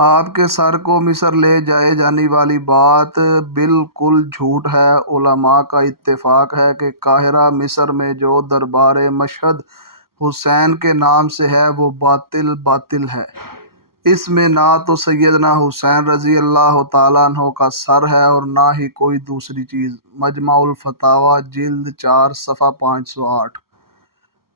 آپ کے سر کو مصر لے جائے جانے والی بات بالکل جھوٹ ہے۔ علماء کا اتفاق ہے کہ قاہرہ مصر میں جو دربار مشہد حسین کے نام سے ہے وہ باطل ہے۔ اس میں نہ تو سیدنا حسین رضی اللہ تعالیٰ عنہ کا سر ہے اور نہ ہی کوئی دوسری چیز۔ مجمع الفتاویٰ جلد 4 صفحہ 508۔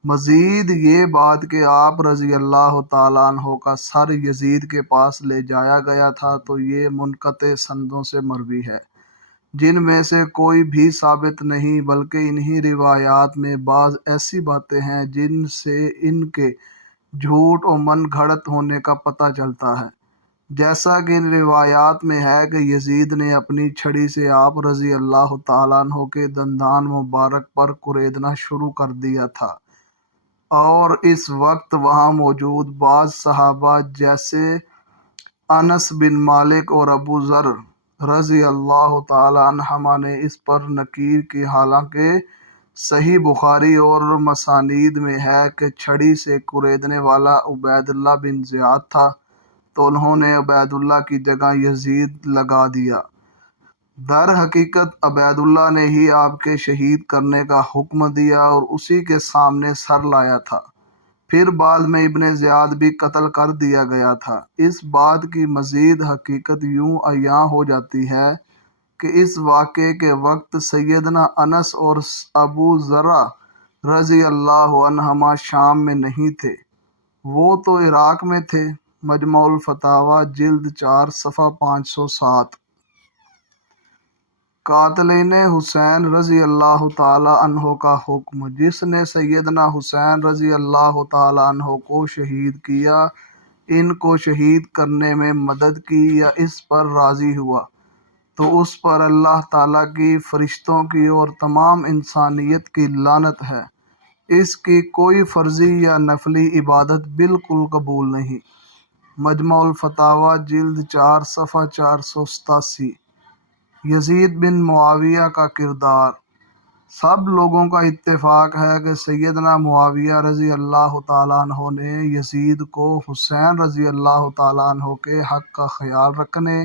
مزید یہ بات کہ آپ رضی اللہ تعالیٰ عنہ کا سر یزید کے پاس لے جایا گیا تھا تو یہ منقطع سندوں سے مروی ہے، جن میں سے کوئی بھی ثابت نہیں، بلکہ انہی روایات میں بعض ایسی باتیں ہیں جن سے ان کے جھوٹ و من گھڑت ہونے کا پتہ چلتا ہے۔ جیسا کہ ان روایات میں ہے کہ یزید نے اپنی چھڑی سے آپ رضی اللہ تعالیٰ عنہ کے دندان مبارک پر کریدنا شروع کر دیا تھا، اور اس وقت وہاں موجود بعض صحابہ جیسے انس بن مالک اور ابو ذر رضی اللہ تعالیٰ عنہما نے اس پر نکیر کی، حالانکہ صحیح بخاری اور مسانید میں ہے کہ چھڑی سے کریدنے والا عبید اللہ بن زیاد تھا، تو انہوں نے عبید اللہ کی جگہ یزید لگا دیا۔ در حقیقت عبید اللہ نے ہی آپ کے شہید کرنے کا حکم دیا اور اسی کے سامنے سر لایا تھا۔ پھر بعد میں ابن زیاد بھی قتل کر دیا گیا تھا۔ اس بات کی مزید حقیقت یوں عیاں ہو جاتی ہے کہ اس واقعے کے وقت سیدنا انس اور ابو ذر رضی اللہ عنہما شام میں نہیں تھے، وہ تو عراق میں تھے۔ مجمع الفتاویٰ جلد 4 صفحہ 507۔ قاتلین حسین رضی اللہ تعالیٰ عنہ کا حکم۔ جس نے سیدنا حسین رضی اللہ تعالیٰ عنہ کو شہید کیا، ان کو شہید کرنے میں مدد کی یا اس پر راضی ہوا، تو اس پر اللہ تعالیٰ کی، فرشتوں کی اور تمام انسانیت کی لعنت ہے۔ اس کی کوئی فرضی یا نفلی عبادت بالکل قبول نہیں۔ مجمع الفتاویٰ جلد 4 صفحہ 487۔ یزید بن معاویہ کا کردار۔ سب لوگوں کا اتفاق ہے کہ سیدنا معاویہ رضی اللہ تعالیٰ عنہ نے یزید کو حسین رضی اللہ تعالیٰ عنہ کے حق کا خیال رکھنے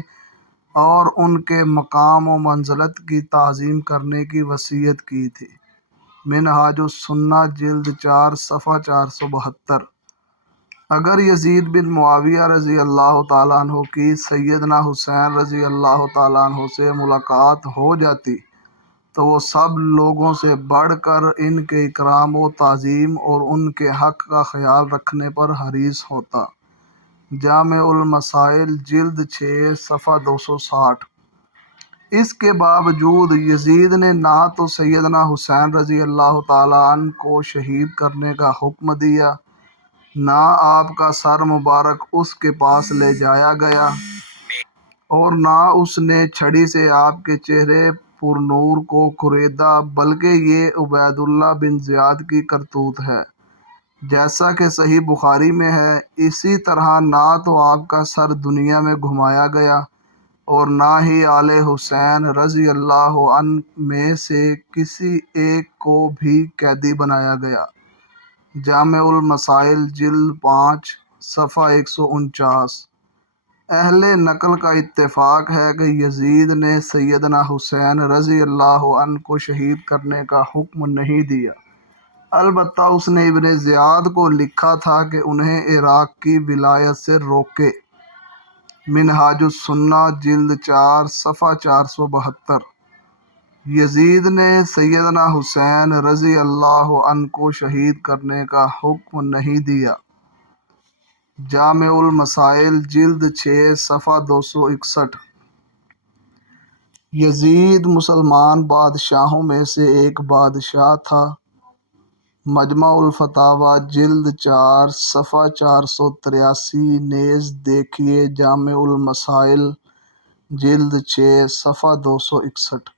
اور ان کے مقام و منزلت کی تعظیم کرنے کی وصیت کی تھی۔ منہاج السنہ جلد 4 صفحہ 472۔ اگر یزید بن معاویہ رضی اللہ تعالیٰ عنہ کی سیدنا حسین رضی اللہ تعالیٰ عنہ سے ملاقات ہو جاتی تو وہ سب لوگوں سے بڑھ کر ان کے اکرام و تعظیم اور ان کے حق کا خیال رکھنے پر حریص ہوتا۔ جامع المسائل جلد 6 صفحہ 260۔ اس کے باوجود یزید نے نہ تو سیدنا حسین رضی اللہ تعالیٰ عنہ کو شہید کرنے کا حکم دیا، نہ آپ کا سر مبارک اس کے پاس لے جایا گیا، اور نہ اس نے چھڑی سے آپ کے چہرے پر نور کو کریدا، بلکہ یہ عبید اللہ بن زیاد کی کرتوت ہے، جیسا کہ صحیح بخاری میں ہے۔ اسی طرح نہ تو آپ کا سر دنیا میں گھمایا گیا اور نہ ہی آل حسین رضی اللہ عنہ میں سے کسی ایک کو بھی قیدی بنایا گیا۔ جامع المسائل جلد 5 صفحہ 149۔ اہل نقل کا اتفاق ہے کہ یزید نے سیدنا حسین رضی اللہ عنہ کو شہید کرنے کا حکم نہیں دیا، البتہ اس نے ابن زیاد کو لکھا تھا کہ انہیں عراق کی ولایت سے روکے۔ منہاج السنہ جلد 4 صفحہ 472۔ یزید نے سیدنا حسین رضی اللہ عنہ کو شہید کرنے کا حکم نہیں دیا۔ جامع المسائل جلد 6 صفحہ 261۔ یزید مسلمان بادشاہوں میں سے ایک بادشاہ تھا۔ مجمع الفتاویٰ جلد 4 صفحہ 483 نیز دیکھیے جامع المسائل جلد 6 صفحہ 261۔